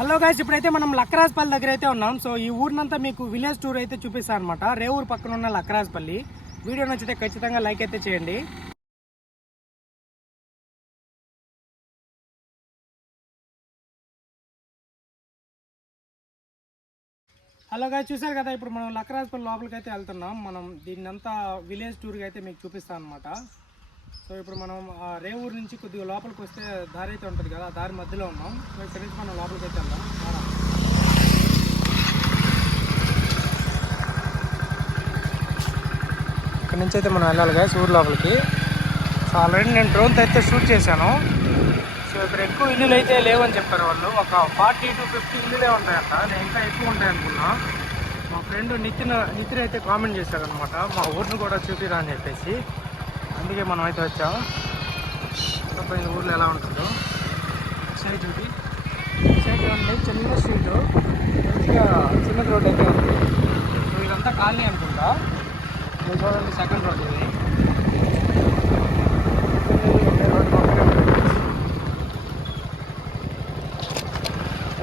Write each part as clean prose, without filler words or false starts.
Hello guys, ఇప్పుడైతే మనం లక్కరాజపల్లి దగ్గర అయితే ఉన్నాం. సో ఈ ఊరినంతా మీకు విలేజ్ టూర్ అయితే చూపిస్తాను అనమాట. రేవూరు పక్కన ఉన్న లక్కరాజపల్లి. వీడియో నచ్చితే ఖచ్చితంగా లైక్ అయితే చేయండి. హలో గైస్, చూసారు కదా, ఇప్పుడు మనం లక్కరాజపల్లి లోపలికి అయితే వెళ్తున్నాం. మనం దీన్నంతా విలేజ్ టూర్కి అయితే మీకు చూపిస్తాను అనమాట. సో ఇప్పుడు మనం రేవూరు నుంచి కొద్దిగా లోపలికి వస్తే దారి అయితే ఉంటుంది కదా, దారి మధ్యలో ఉన్నాం. సో ఇక్కడ నుంచి మనం లోపలికి అయితే వెళ్దాం. ఇక్కడ నుంచి అయితే మనం వెళ్ళాలి గైస్ ఊరు లోపలికి. సో ఆల్రెడీ నేను డ్రోన్తో అయితే షూట్ చేశాను. సో ఇక్కడ ఎక్కువ ఇల్లులు అయితే లేవని చెప్పారు వాళ్ళు. ఒక 40 to 50 ఇల్లులే ఉంటాయంట. నేను ఇంకా ఎక్కువ ఉంటాయి అనుకున్నా. మా ఫ్రెండ్ నితిన్ అయితే కామెంట్ చేశారనమాట, మా ఊరిని కూడా చూపిరా అని చెప్పేసి. అందుకే మనం అయితే వచ్చాం. పోయిన ఊర్లో ఎలా ఉంటుందో సైడ్ చూపి. సైడ్ ఉంది చిన్న స్ట్రీట్, మంచిగా చిన్న రోడ్ అయితే ఉంది. సో ఇదంతా కాలనీ అనుకుంటా. మీరు చూడండి, సెకండ్ రోడ్ ఇది.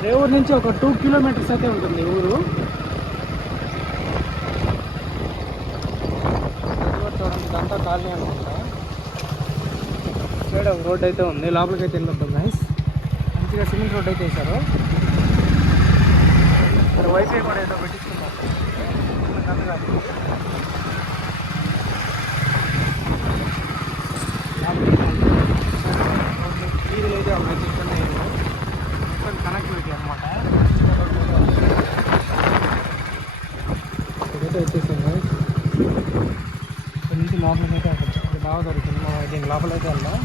రేవూరు నుంచి ఒక 2 kilometers అయితే ఉంటుంది ఊరు. చూడండి, ఇదంతా కాలనీ అనుకుంటా. సైడ్ ఒక రోడ్ అయితే ఉంది, లోపలికి అయితే వెళ్ళొద్దాం గైస్. మంచిగా సిమెంట్ రోడ్ అయితే వేశారు. ఇక్కడ వైఫై కూడా ఏదో పెట్టిస్తున్నారు. వీధులు అయితే ఉన్నాయి, చిన్న కనెక్టివిటీ అనమాట. ఇదైతే వచ్చేసింది. ఇక్కడ నుంచి లోపలికి అయితే అక్కడ బాగా దొరుకుతుంది. దీని లోపల అయితే వెళ్దాం.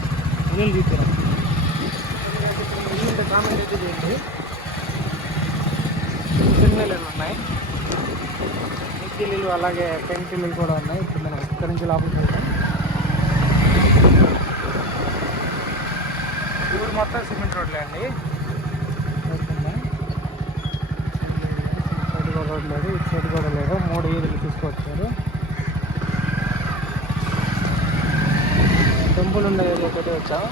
ఇల్లు చూద్దాం. ఇల్లు కామెంట్ అయితే చేయండి. చిన్న ఇల్లు ఉన్నాయి, ఇల్లు అలాగే పెంకిల్లు కూడా ఉన్నాయి. ఇప్పుడు మనం ఇక్కడ నుంచి లోపలికి వెళ్తాం. ఊరు మొత్తం సిమెంట్ రోడ్లే అండి. సైడ్ కూడా రోడ్ లేదు, ఇటు సైడ్ కూడా లేదు. 3 ఈదులు తీసుకొచ్చారు. టెంపుల్ ఉన్న ఏరియాకి అయితే వచ్చాం.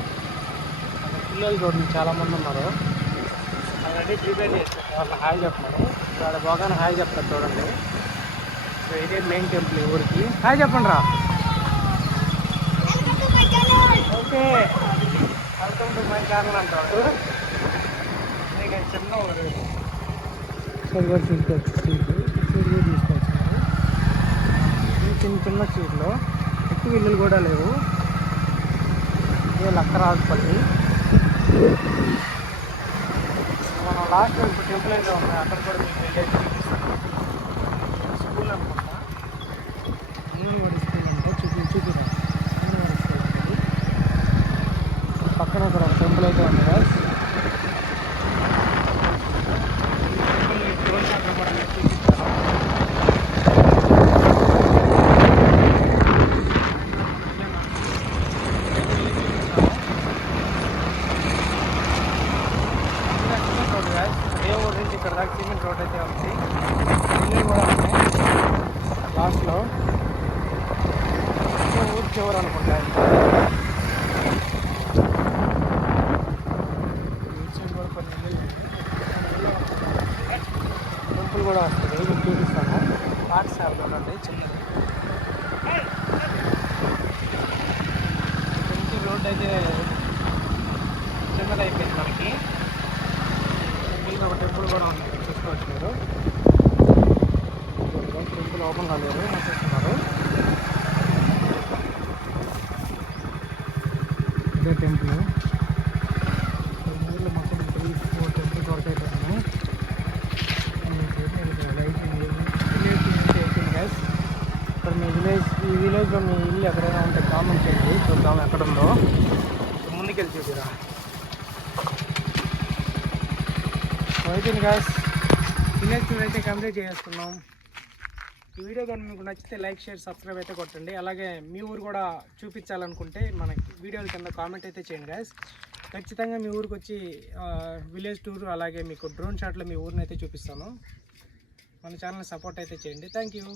పిల్లలు చూడండి, చాలామంది ఉన్నారు. ఆల్రెడీ ప్రిపేర్ చేస్తారు, వాళ్ళు హాయ్ చెప్తున్నారు. వాళ్ళ బాగానే హాయ్ చెప్తారు చూడండి. సో ఇదే మెయిన్ టెంపుల్ ఈ ఊరికి. హాయ్ చెప్పండి రా. Okay, welcome to my channel అంటాడు. నేను చిన్న ఊరు సరిగా తీసుకొచ్చి తీసుకొచ్చారు. చిన్న స్ట్రీట్లో ఎక్కువ ఇల్లులు కూడా లేవు. ఇదే లక్కరాజపల్లి. మనం లాస్ట్ ఇప్పుడు టెంపుల్ అయితే ఉన్నాయి, అక్కడ కూడా మీకు విలేజ్ చూపిస్తాను. స్కూల్ అనుకుంటా, అంగన్వాడీ స్కూల్ అంటే చూపిస్తాను. అంగన్వాడీ స్కూల్ ఉంటుంది. పక్కన ఇక్కడ ఒక టెంపుల్ అయితే ఉంది కదా. అక్కడ కూడా మీకు చూపిస్తాను. రేవూరు నుంచి ఇక్కడ దాకా సిమెంట్ రోడ్ అయితే ఉంది. ఇల్లు కూడా ఉన్నాయి లాస్ట్లో. ఊరు చివరు అనుకుంటా. కూడా కొన్ని ఇల్లు టెంపుల్ కూడా వస్తుంది, మీకు చూపిస్తాను. పాఠశాల చూడండి చిన్నది. కొంచెం రోడ్ అయితే చిన్నదైపోయింది మనకి. ఒక టెంపుల్ కూడా ఉంది, చూసుకోవచ్చు మీరు. టెంపుల్ ఓపెన్ కాలేదు, చూస్తున్నారు. ఇదే టెంపుల్. ఊళ్ళో మొత్తం 3-4 టెంపుల్స్ వరకు అయితే ఉన్నాయి. ఇక్కడ మీ ఈ విలేజ్లో మీ ఇల్లు ఎక్కడైనా ఉంటే కామెంట్ చేయండి, చూద్దాం ఎక్కడుందో. ముందుకెళ్ళి చూపిరా. అయితే గాయ్స్, విలేజ్ టూర్ అయితే కంప్లీట్ చేసుకున్నాం. ఈ వీడియో కానీ మీకు నచ్చితే లైక్, షేర్, సబ్స్క్రైబ్ అయితే కొట్టండి. అలాగే మీ ఊరు కూడా చూపించాలనుకుంటే మనకి వీడియోల కింద కామెంట్ అయితే చేయండి గాయ్స్. ఖచ్చితంగా మీ ఊరికి వచ్చి విలేజ్ టూర్ అలాగే మీకు డ్రోన్ షాట్లో మీ ఊరిని అయితే చూపిస్తాను. మన ఛానల్ని సపోర్ట్ అయితే చేయండి. Thank you.